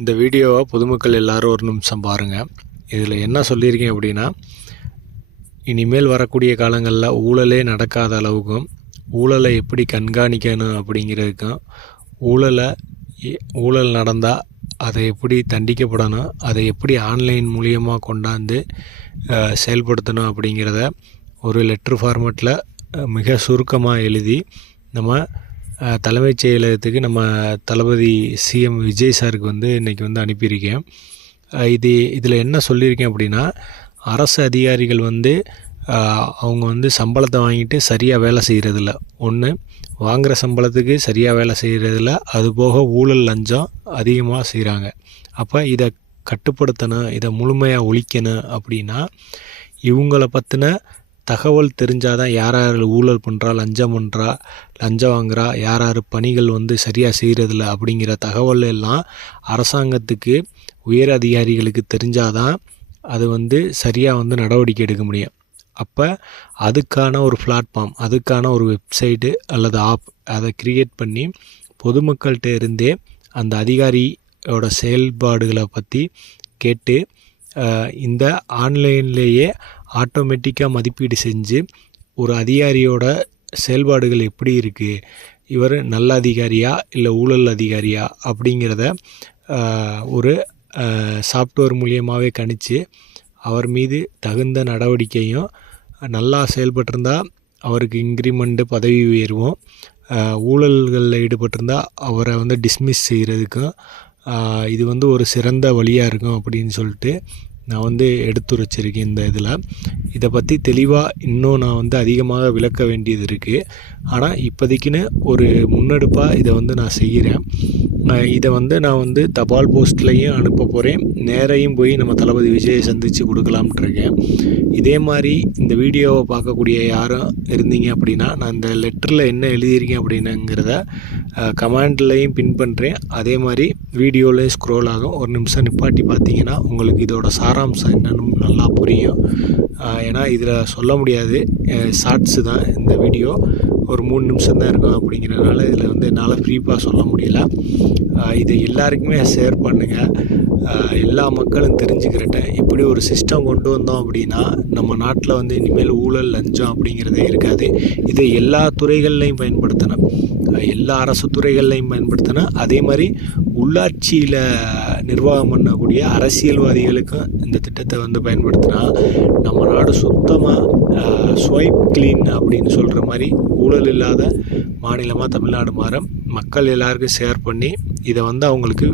இந்த வீடியோவை பொதுமக்கள் எல்லாரும் ஒரு நிமிஷம் பாருங்கள். இதில் என்ன சொல்லியிருக்கேன் அப்படின்னா, இனிமேல் வரக்கூடிய காலங்களில் ஊழலே நடக்காத அளவுக்கும், ஊழலை எப்படி கண்காணிக்கணும் அப்படிங்கிறதுக்கும், ஊழல் நடந்தால் அதை எப்படி தண்டிக்கப்படணும், அதை எப்படி ஆன்லைன் மூலியமாக கொண்டாந்து செயல்படுத்தணும் அப்படிங்கிறத ஒரு லெட்ரு ஃபார்மேட்டில் மிக சுருக்கமாக எழுதி நம்ம தலைமைச் செயலகத்துக்கு நம்ம தளபதி சிஎம் விஜய் சாருக்கு இன்றைக்கி அனுப்பியிருக்கேன். இதில் என்ன சொல்லியிருக்கேன் அப்படின்னா, அரசு அதிகாரிகள் அவங்க சம்பளத்தை வாங்கிட்டு சரியாக வேலை செய்கிறதில்ல. ஒன்று, வாங்குகிற சம்பளத்துக்கு சரியாக வேலை செய்கிறதில்ல, அதுபோக ஊழல் லஞ்சம் அதிகமாக செய்கிறாங்க. அப்போ இதை கட்டுப்படுத்தணும், இதை முழுமையாக ஒழிக்கணும் அப்படின்னா, இவங்கள பற்றின தகவல் தெரிஞ்சால் தான் யார் யார் ஊழல் பண்ணுறா, லஞ்சம் வாங்குறா, யார் யார் பணிகள் சரியாக செய்கிறதில்ல அப்படிங்கிற தகவல் எல்லாம் அரசாங்கத்துக்கு உயர் அதிகாரிகளுக்கு தெரிஞ்சால் தான் அது சரியாக நடவடிக்கை எடுக்க முடியும். அப்போ அதுக்கான ஒரு பிளாட்ஃபார்ம், அதுக்கான ஒரு வெப்சைட்டு அல்லது ஆப் அதை க்ரியேட் பண்ணி பொதுமக்கள்கிட்ட இருந்தே அந்த அதிகாரியோட செயல்பாடுகளை பற்றி கேட்டு இந்த ஆன்லைன்லேயே ஆட்டோமேட்டிக்காக மதிப்பீடு செஞ்சு ஒரு அதிகாரியோட செயல்பாடுகள் எப்படி இருக்குது, இவர் நல்ல அதிகாரியா இல்லை ஊழல் அதிகாரியா அப்படிங்கிறத ஒரு சாஃப்ட்வேர் மூலியமாகவே கணித்து அவர் மீது தகுந்த நடவடிக்கையும், நல்லா செயல்பட்டிருந்தால் அவருக்கு இன்க்ரிமெண்ட்டு, பதவி உயர்வும், ஊழல்களில் ஈடுபட்டிருந்தால் அவரை டிஸ்மிஸ் செய்கிறதுக்கும் இது ஒரு சிறந்த வழியாக இருக்கும் அப்படின்னு சொல்லிட்டு நான் எடுத்துரைச்சிருக்கேன். இதை பற்றி தெளிவாக இன்னும் நான் அதிகமாக விளக்க வேண்டியது இருக்குது. ஆனால் இப்போதைக்குன்னு ஒரு முன்னெடுப்பாக இதை நான் செய்கிறேன். இதை நான் தபால் போஸ்ட்லேயும் அனுப்ப போகிறேன், நேரையும் போய் நம்ம தளபதி விஜயை சந்தித்து கொடுக்கலாம்னு இருக்கேன். இதே மாதிரி இந்த வீடியோவை பார்க்கக்கூடிய யாரும் இருந்தீங்க அப்படின்னா, நான் இந்த லெட்டரில் என்ன எழுதியிருக்கேன் அப்படின்னுங்கிறத கமெண்ட்லேயும் பின் பண்ணுறேன். அதே மாதிரி வீடியோவிலையும் ஸ்க்ரோல் ஆகும். ஒரு நிமிஷம் நிப்பாட்டி பார்த்தீங்கன்னா உங்களுக்கு இதோட சாராம்சம் என்னன்னு நல்லா புரியும். ஏன்னா இதில் சொல்ல முடியாது, ஷார்ட்ஸு தான் இந்த வீடியோ, ஒரு 3 நிமிஷம் தான் இருக்கும். அப்படிங்கிறதுனால இதில் என்னால் ஃப்ரீப்பாக சொல்ல முடியல. இதை எல்லாருக்குமே ஷேர் பண்ணுங்கள், எல்லா மக்களும் தெரிஞ்சுக்கிறட்டும். இப்படி ஒரு சிஸ்டம் கொண்டு வந்தோம் அப்படின்னா நம்ம நாட்டில் இனிமேல் ஊழல் லஞ்சம் அப்படிங்கிறதே இருக்காது. இதை எல்லா துறைகள்லையும் பயன்படுத்தணும், எல்லா அரசு துறைகள்லையும் பயன்படுத்தணும். அதே மாதிரி உள்ளாட்சியில் நிர்வாகம் பண்ணக்கூடிய அரசியல்வாதிகளுக்கும் இந்த திட்டத்தை பயன்படுத்தினா நம்ம நாடு சுத்தமாக ஸ்வைப் கிளீன் அப்படின்னு சொல்கிற மாதிரி ஊழல் இல்லாத மாநிலமாக தமிழ்நாடு மாற மக்கள் எல்லாருக்கும் ஷேர் பண்ணி இதை அவங்களுக்கு